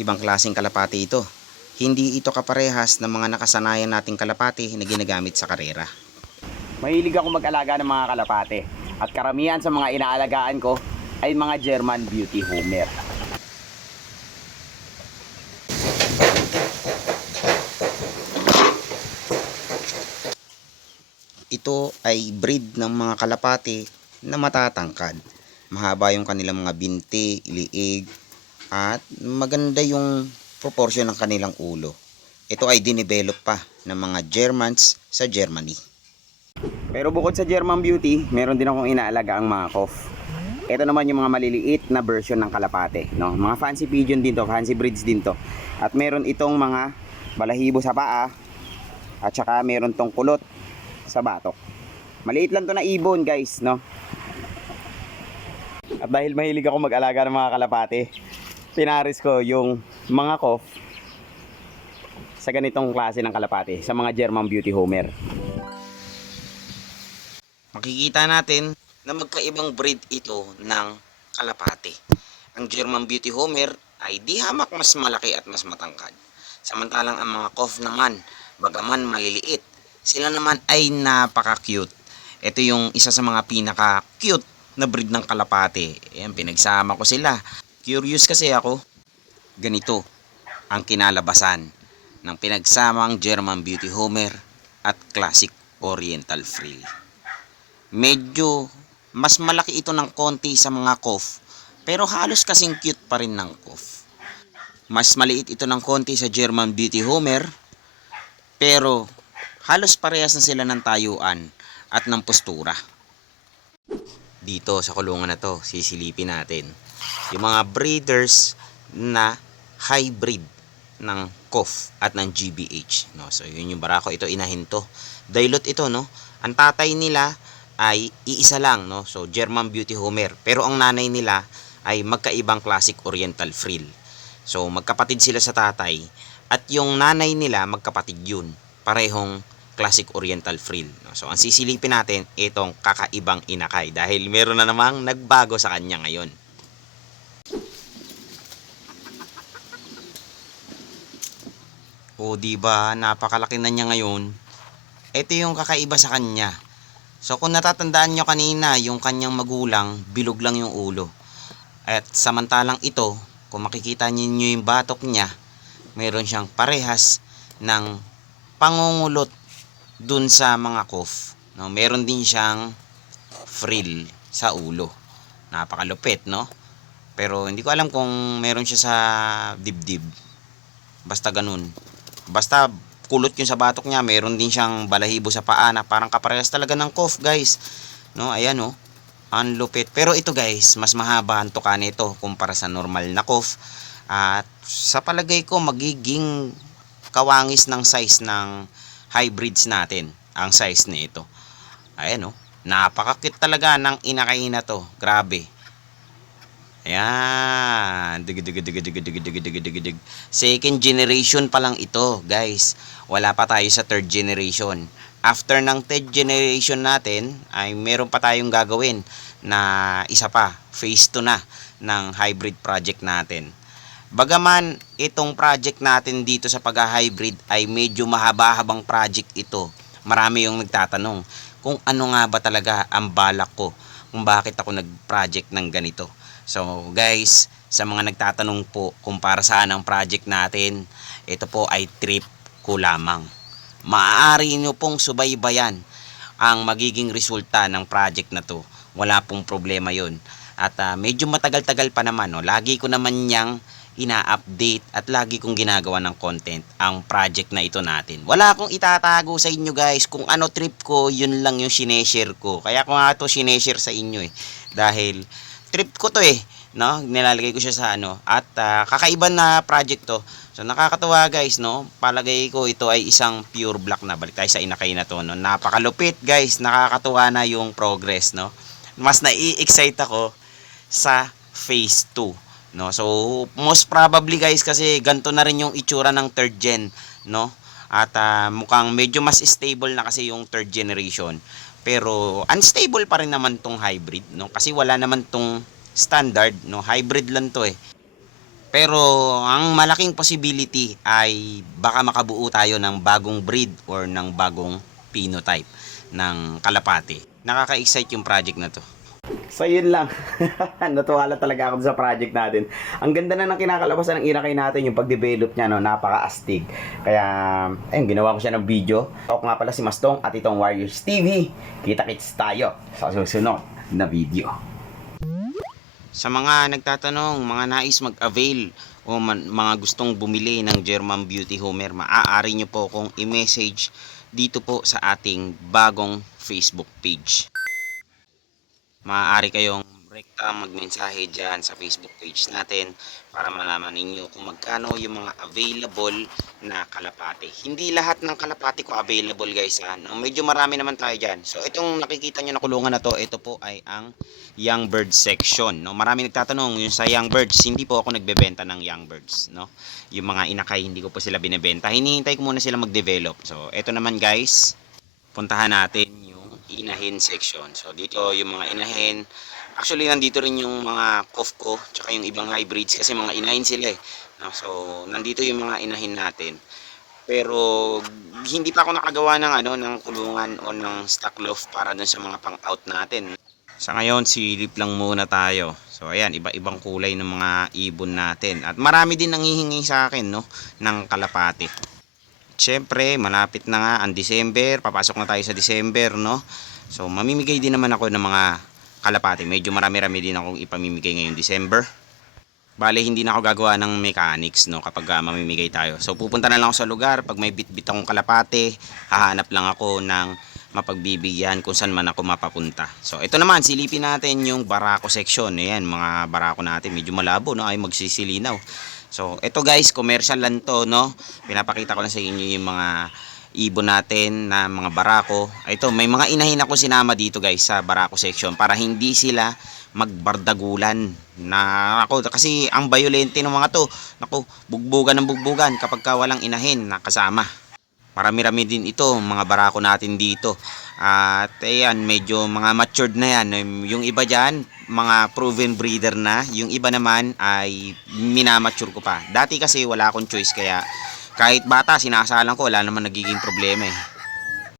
Ibang klaseng kalapati ito. Hindi ito kaparehas ng mga nakasanayan nating kalapati na ginagamit sa karera. Mahilig ako mag-alaga ng mga kalapate. At karamihan sa mga inaalagaan ko ay mga German Beauty Homer. Ito ay breed ng mga kalapati na matatangkad. Mahaba yung kanilang mga binti, liig, at maganda yung proportion ng kanilang ulo. Ito ay dinevelop pa ng mga Germans sa Germany. Pero bukod sa German Beauty, meron din akong inaalaga ang mga cough. Ito naman yung mga maliliit na version ng kalapate, no? Mga fancy pigeon din to, fancy breeds din to. At meron itong mga balahibo sa paa at saka meron tong kulot sa batok. Maliit lang to na ibon, guys, no? At dahil mahilig ako mag-alaga ng mga kalapate, pinaris ko yung mga cough sa ganitong klase ng kalapate, sa mga German Beauty Homer. Makikita natin na magkaibang breed ito ng kalapate. Ang German Beauty Homer ay di hamak mas malaki at mas matangkad. Samantalang ang mga cough naman, bagaman maliliit, sila naman ay napaka-cute. Ito yung isa sa mga pinaka-cute na breed ng kalapate. Ayan, pinagsama ko sila. Curious kasi ako. Ganito ang kinalabasan ng pinagsamang German Beauty Homer at Classic Oriental Frill. Medyo mas malaki ito ng konti sa mga cough, pero halos kasing cute pa rin ng cough. Mas maliit ito ng konti sa German Beauty Homer, pero halos parehas na sila ng tayuan at ng postura. Dito sa kulungan na to, sisilipin natin yung mga breeders na hybrid ng cough at ng GBH, no? So yun yung barako, ito inahin to. Dilute ito, no? Ang tatay nila ay iisa lang, no? So German Beauty Homer, pero ang nanay nila ay magkaibang Classic Oriental Frill. So magkapatid sila sa tatay at yung nanay nila magkapatid yun, parehong Classic Oriental Frill, no? So ang sisilipin natin itong kakaibang inakay dahil meron na namang nagbago sa kanya ngayon. O diba, napakalaki na niya ngayon. Ito yung kakaiba sa kanya. So kung natatandaan nyo kanina, yung kanyang magulang, bilog lang yung ulo. At samantalang ito, kung makikita niyo yung batok niya, mayroon siyang parehas ng pangungulot dun sa mga cough. No, meron din siyang frill sa ulo. Napakalupit, no? Pero hindi ko alam kung meron siya sa dibdib. Basta ganun. Basta kulot yung sa batok niya, meron din siyang balahibo sa paa na parang kaparehas talaga ng cough, guys. No, ayan, no. Ang lupit. Pero ito, guys, mas mahaba ang tuka nito kumpara sa normal na cough. At sa palagay ko, magiging kawangis ng size ng hybrids natin ang size nito. Ayan, no. Napaka-cute talaga ng inakay na to. Grabe. Ayan. Dig. Second generation pa lang ito, guys. Wala pa tayo sa third generation. After ng third generation natin, ay meron pa tayong gagawin na isa pa, phase 2 na ng hybrid project natin. Bagaman itong project natin dito sa pag-hybrid ay medyo mahaba-habang project ito. Marami yung nagtatanong kung ano nga ba talaga ang balak ko, kung bakit ako nag-project ng ganito. So guys, sa mga nagtatanong po kung para saan ang project natin, ito po ay trip ko lamang. Maaari nyo pong subaybayan ang magiging resulta ng project na to. Wala pong problema yon. At medyo matagal-tagal pa naman, no? Lagi ko naman niyang ina-update at lagi kong ginagawa ng content ang project na ito natin. Wala akong itatago sa inyo, guys. Kung ano trip ko, yun lang yung sineshare ko. Kaya ko nga ito sineshare sa inyo eh. Dahil trip ko to eh, no? Nilalagay ko siya sa ano at kakaiba na project to. So nakakatuwa, guys, no? Palagay ko ito ay isang pure black na. Balik tayo sa inakay na to, no? Napakalupit, guys. Nakakatuwa na yung progress, no? Mas nai-excite ako sa phase 2, no? So most probably, guys, kasi ganito na rin yung itsura ng third gen, no? At mukhang medyo mas stable na kasi yung third generation. Pero unstable pa rin naman tong hybrid, no? Kasi wala naman tong standard, no? Hybrid lang to eh. Pero ang malaking possibility ay baka makabuo tayo ng bagong breed or ng bagong phenotype ng kalapate. Nakaka-excite yung project na to. So yun lang. Natuwa lang talaga ako sa project natin. Ang ganda na ng kinakalabasan ng Inakay natin yung pag-develop niya, no, napaka-astig. Kaya ayun, ginawa ko siya ng video. Ako nga pala si Mastong at itong Warriors TV. Kita-kits tayo sa susunod na video. Sa mga nagtatanong, mga nais mag-avail o mga gustong bumili ng German Beauty Homer, maaari nyo po kong i-message dito po sa ating bagong Facebook page. Maaari kayong rekta magmensahe dyan sa Facebook page natin para malaman ninyo kung magkano yung mga available na kalapate. Hindi lahat ng kalapate ko available guys ha. No, medyo marami naman tayo dyan. So itong nakikita nyo na kulungan na to, ito po ay ang young bird section. No, marami nagtatanong yung sa young birds, hindi po ako nagbebenta ng young birds. No, yung mga inakay, hindi ko po sila binebenta. Hinihintay ko muna sila mag-develop. So ito naman guys, puntahan natin yung inahin section. So dito yung mga inahin. Actually nandito rin yung mga cough ko tsaka yung ibang hybrids kasi mga inahin sila eh. No, so nandito yung mga inahin natin. Pero hindi pa ako nakagawa ng ng kulungan o ng stock loft para dun sa mga pang-out natin. Sa ngayon silip lang muna tayo. So ayan, iba-ibang kulay ng mga ibon natin. At marami din nanghihingi sa akin no ng kalapate. Siyempre, malapit na nga ang December, papasok na tayo sa December, no? So, mamimigay din naman ako ng mga kalapate. Medyo marami-rami din akong ipamimigay ngayong December. Bale, hindi na ako gagawa ng mechanics, no, kapag mamimigay tayo. So, pupunta na lang ako sa lugar. Pag may bit-bit akong kalapate, hahanap lang ako ng mapagbibigyan kung saan man ako mapapunta. So, ito naman, silipin natin yung barako section. Ayan, mga barako natin, medyo malabo, no? Ay magsisilinaw. So, ito guys, commercial lang to, no? Pinapakita ko na sa inyo yung mga ibon natin na mga barako. Ito, may mga inahin ako sinama dito guys sa barako section para hindi sila magbardagulan. Na ako kasi ang violente ng mga to. Naku, bugbugan ng bugbugan kapag ka walang inahin na kasama. Marami-rami din ito, mga barako natin dito. At ayan, medyo mga matured na yan. Yung iba dyan, mga proven breeder na. Yung iba naman ay minamature ko pa. Dati kasi wala akong choice kaya kahit bata, sinasalang ko, wala naman nagiging problema eh.